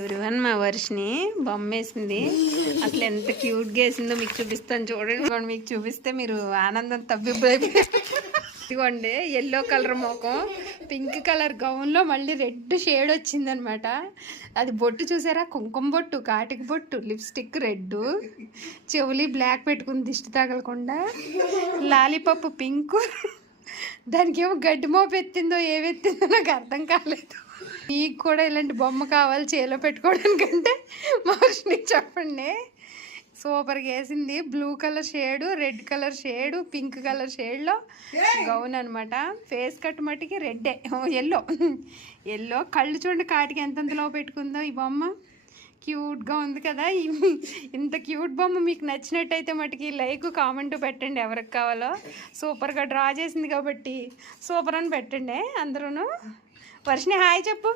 Everyone మా వర్షిని బొమ్మ వేసింది. అసలు ఎంత క్యూట్గా వేసిందో మీకు చూపిస్తాను చూడండి. మీకు చూపిస్తే మీరు ఆనందం ఇదిగోండి ఎల్లో కలర్ మొఖం, పింక్ కలర్ గౌన్లో మళ్ళీ రెడ్ షేడ్ వచ్చిందనమాట. అది బొట్టు చూసారా, కుంకుమ బొట్టు, కాటికి బొట్టు, లిప్స్టిక్ రెడ్, చెవులి బ్లాక్ పెట్టుకుని దిష్టి తగలకుండా, లాలీపాప్ పింక్, దానికి ఏమో గడ్డి మోపెత్తిందో ఏవెత్తిందో నాకు అర్థం కాలేదు. మీకు కూడా ఇలాంటి బొమ్మ కావాలి చేలో పెట్టుకోవడానికంటే మహర్షిని చెప్పండి. సూపర్గా వేసింది. Blue colour shade, red colour shade, pink colour షేడ్లో గౌన్ అనమాట. ఫేస్ కట్ మట్టికి రెడ్డే, ఎల్లో కళ్ళు చూడండి కాటికి ఎంతెంతలో పెట్టుకుందో ఈ బొమ్మ. క్యూట్గా ఉంది కదా. ఇంత క్యూట్ బొమ్మ మీకు నచ్చినట్టయితే మటుకి లైక్ కామెంట్ పెట్టండి ఎవరికి కావాలో. సూపర్గా డ్రా చేసింది కాబట్టి సూపర్ అని పెట్టండి అందరూ. వర్షిని హాయ్ చెప్పు.